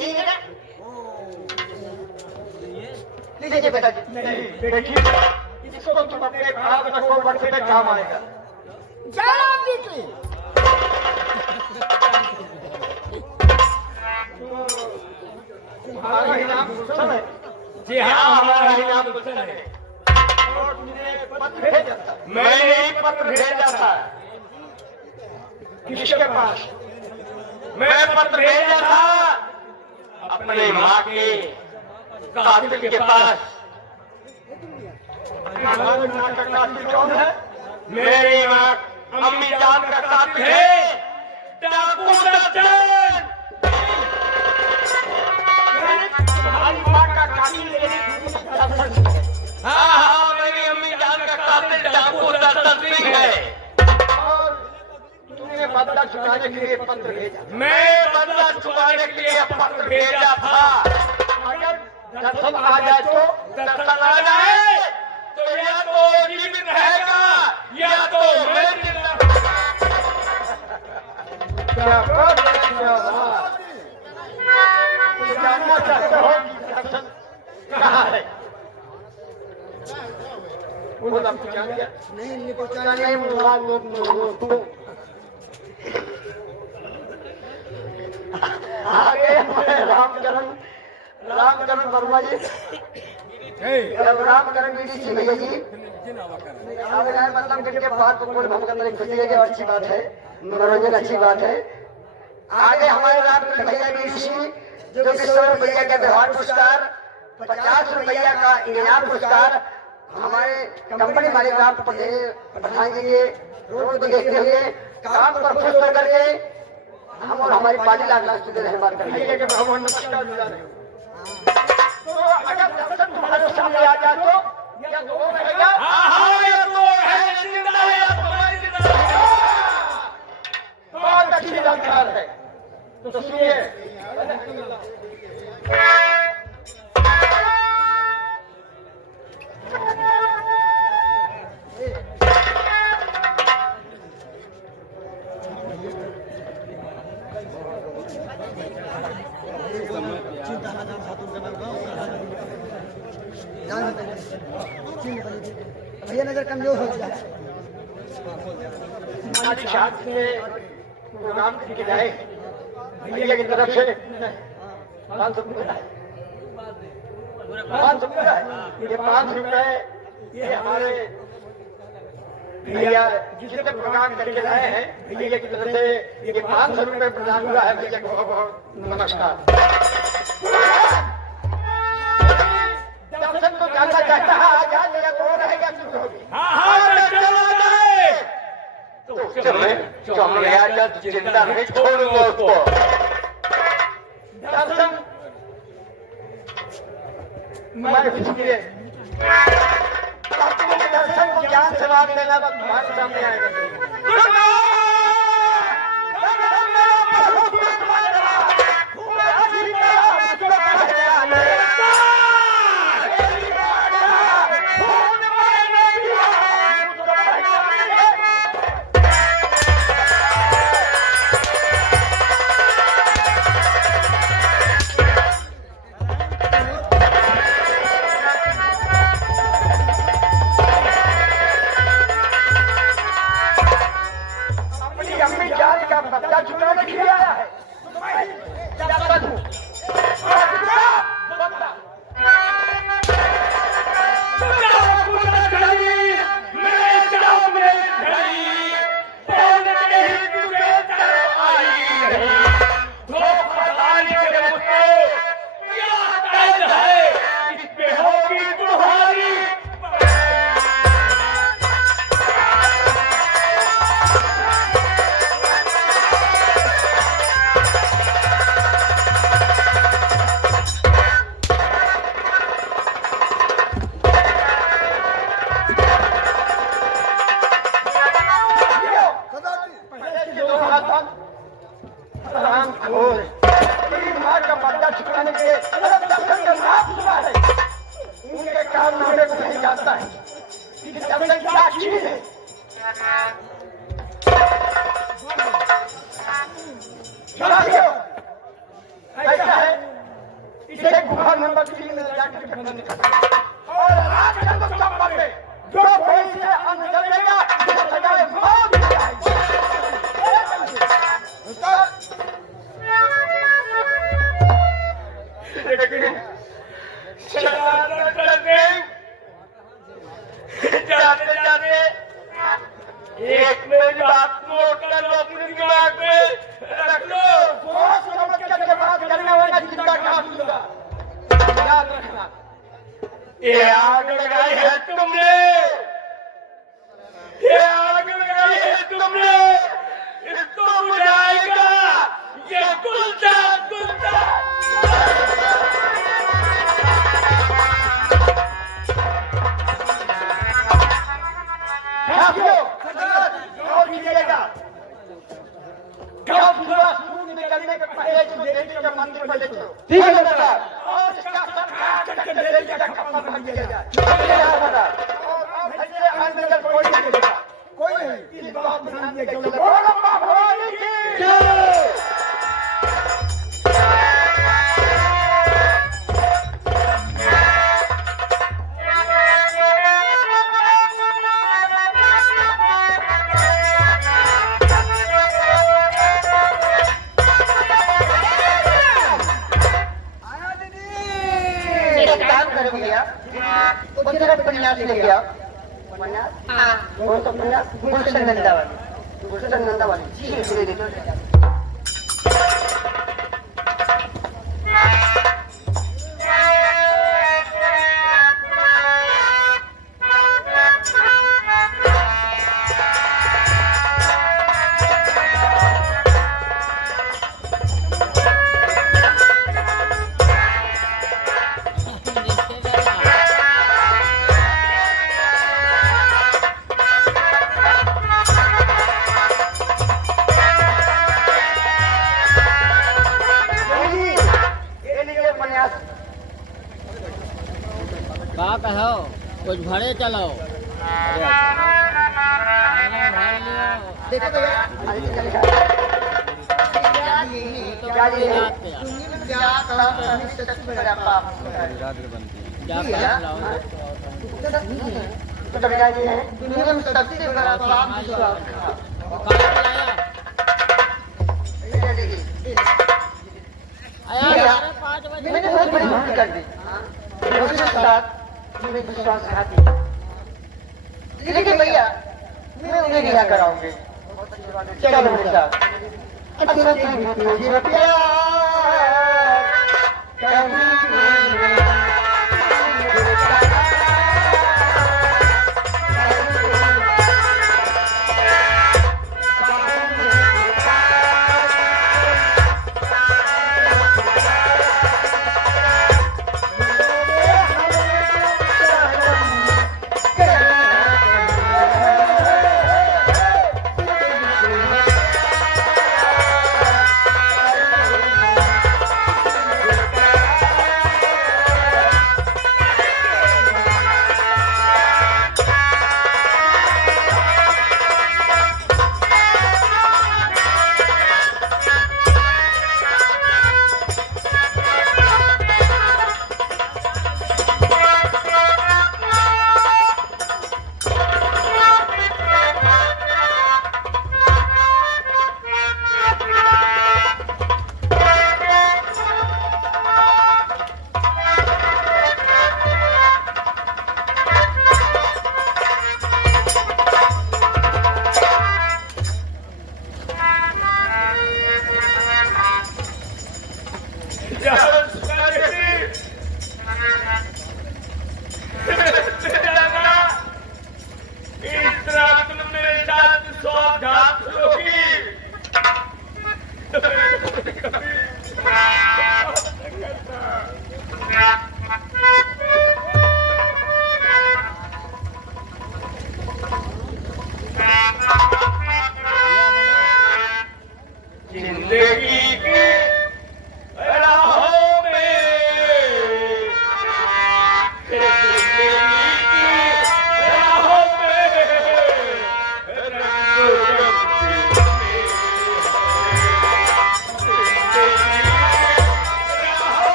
छीनेगा। लीजिए बेटा जी। देखिए इसको तुम अपने भाग रखो, वर्षे में काम आएगा। जनाब जी की तुम्हारा ही नाम गुलशन है। जी हाँ, हमारा ही नाम गुलशन है। और तुमने पत्र भेजा था। मैंने ही पत्र भेजा था। किसके पास? मैं पत्र भेजा था अपने माँ के कातिल के पास। तुम्हारी माँ का कातिल कौन है? मेरी माँ अम्मी जान का कातिल है डाकू दर्जन। तुम्हारी माँ का कातिल दर्शन है। हाँ, मेरी अम्मी जान का कातिल डाकू दर्जन सिंह है। और तुमने बदला चुकाने के लिए पत्र भेजा। मैं बदला चुकाने के लिए पत्र भेजा था। अगर दर्शन आ जाए तो दर्शन आ जाए तो या तो जीवित रहेगा या तो मैं जिंदा। क्या बात है, क्या बात। तुम जानना चाहते हो कि दर्शन कहाँ है? वो तो आपको जान गया। नहीं पहुंचा नहीं मुल्ला लोग आगे हमारे रामचरण वर्मा जी। जब रामचरण गिरी जी भैया जी मतलब करके बात को कोई हम करने खुशी है, अच्छी बात है, मनोरंजन अच्छी बात है। आगे हमारे रामचरण भैया गिरी जी जो किशोर भैया का व्यवहार पुरस्कार 50 रुपया का इनाम पुरस्कार हमारे कंपनी मालिक राम प्रधान जी के रोड देखते हुए काम पर खुश होकर के हम और हमारी पार्टी लाख दे रहे बात कर रहे हैं। तो अगर दर्शन तुम्हारे सामने आ जाए तो या तो वो रहेगा, या तो है जिंदा या तो मैं जिंदा। बहुत अच्छी जानकार है। तो सुनिए, भैया नजर कमजोर हो गया। हमारी साथ में प्रोग्राम की जाए भैया की तरफ से 500 रुपये है। 500 रुपये है। ये 500 रुपये ये हमारे भैया जितने प्रोग्राम करके लाए हैं भैया की तरफ से ये 500 रुपये प्रदान हुआ है। भैया को बहुत नमस्कार। दर्शन तो जानना चाहता है, आ जा मेरा तो रहेगा शुरू होगी। चिंता नहीं छोड़ूंगा उसको। दर्शन मैं इसलिए दर्शन को ज्ञान जवाब देना बस तुम्हारे सामने आएगा। बच्चा छुड़ाने के लिए आया है। छुड़ाने के लिए दर्शन का नाम सुना है। उनके कारनामे को नहीं जानता है कि दर्शन क्या चीज है। ऐसा है इसे गुफा नंबर 3 में जाकर खंडन कर और आज का तो चंपल में जो कोई से अन्न जलेगा उसे सजाए मौत दी जाएगी। जाते जाते एक मेरी बात नोट कर लो, अपने दिमाग में रख लो। सोच समझ के बात करना होगा, जिंदा काम दूंगा, याद रखना। ये आग लगाई है तुमने, ये आग लगाई है तुमने, इसको बुझाएगा ये गुलजा गुलजा। मंदिर में ले चलो, ठीक है दादा, और इसका सर काट करके दे दिया खप्पर बन गया। ठीक है दादा, और ऐसे अंदर कोई नहीं देगा, कोई नहीं। इस बात में ध्यान दिया बोलो बाबा भोले की जय। उपन्यास लेके आओ। उपन्यास? हाँ। कौन सा उपन्यास? गुलशन नंदा वाली। गुलशन नंदा वाली। जी दे दो। कहो कुछ भरे चलो। देखो भैया, मैंने बहुत बड़ी भूल कर दी। विश्वासघाती, लेकिन भैया मैं उन्हें रिहा कराऊंगी। चलो मेरे साथ।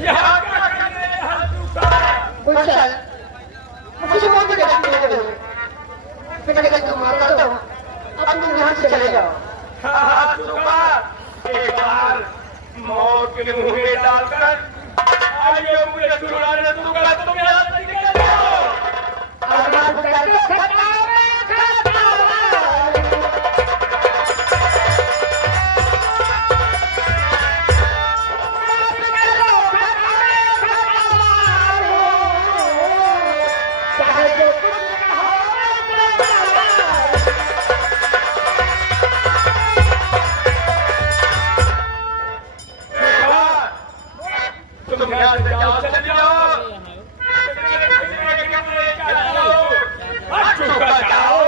यहाँ क्या करने यहाँ सुखा? चल मुझे बहुत बड़ी गलती हो गई। मैंने कहा तुम मार दो, अब तुम यहाँ से चले जाओ। हाँ सुखा, एक बार मौत के मुंह में डालकर आइए मुझे छुड़ाने दूंगा तुम यहाँ से निकल जाओ। आसमान को कहते खतरा में खतरा। तुम यहाँ से जाओ, चले जाओ। सुखा जाओ।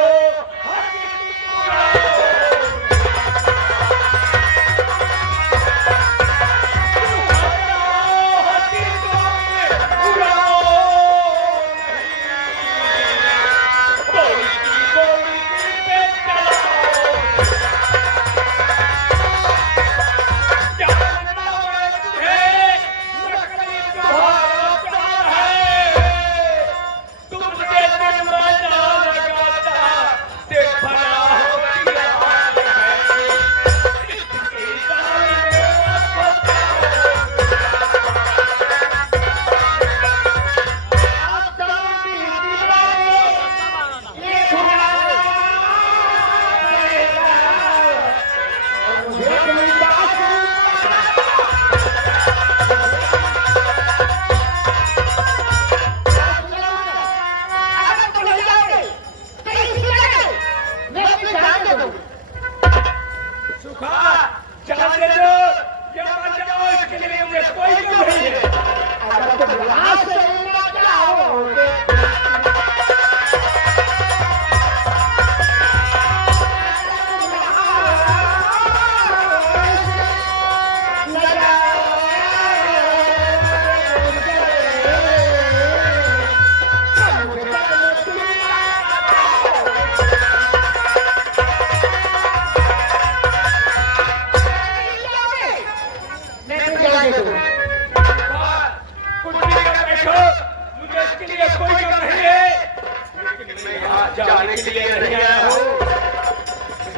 जाने के लिए नहीं आया हूँ।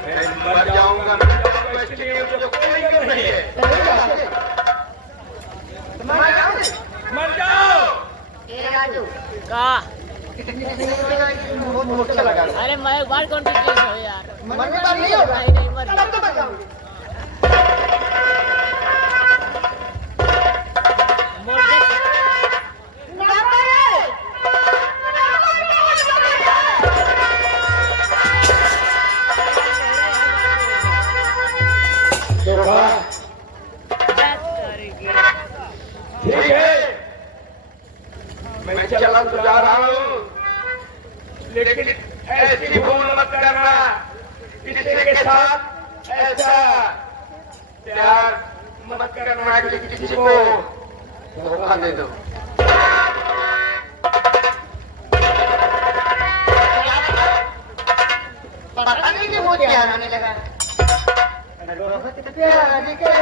मैं मर जाऊंगा, इसके लिए मुझे कोई गम नहीं है। मर जाओ। का बहुत मोटा लगा। अरे मैं एक बार कॉन्टेक्ट हो यार। मरने वाली नहीं होगा। नहीं नहीं मर तब तो मर जाऊंगी। मोर देख ठीक है, मैं चला तो जा रहा हूँ, लेकिन ऐसी भूल मत करना किसी के साथ ऐसा प्यार मत करना कि किसी को धोखा दे दो। पता नहीं कि मुझे ध्यान आने लगा। प्यार करती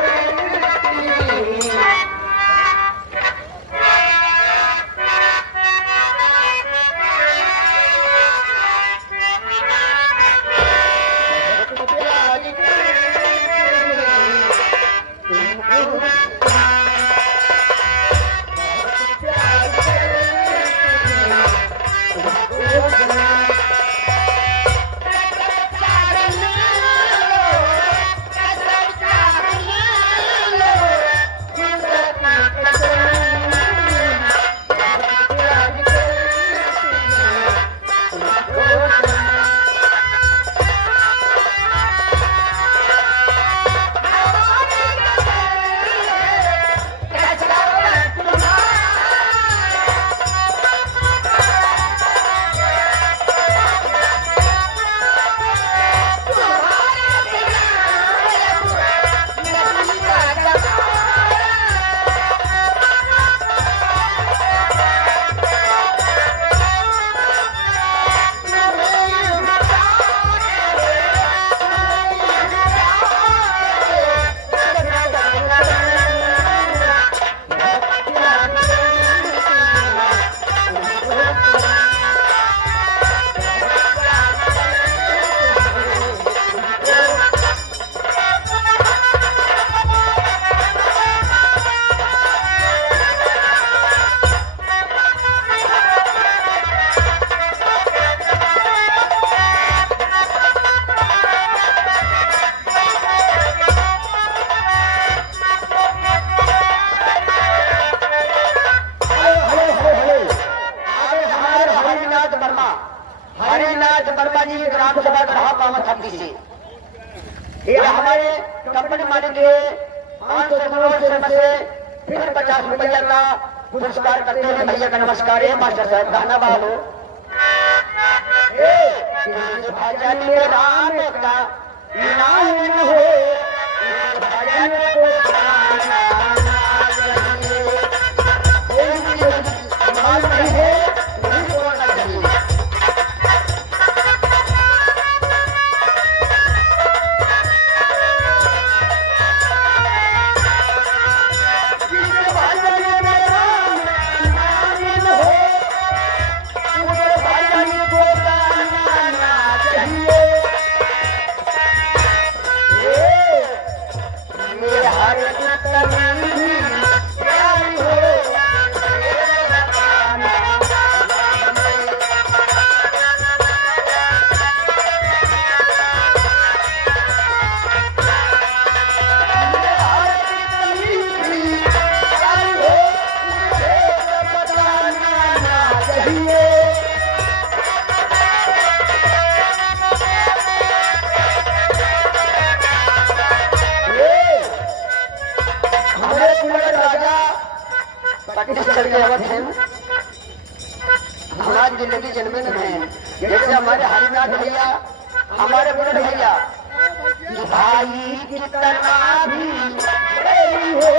बावन 36 से। ये हमारे कंपनी मालिक के 500 शर्मा से फिर 50 रुपया का पुरस्कार करते हैं। भैया का नमस्कार है। मास्टर साहब गाना वालो भजन राम का इनाम हो, भजन को हमारी जिंदगी जन्मे में है। जैसे हमारे हरिनाथ भैया, हमारे बुढ़े भैया, भाई कितना भी हो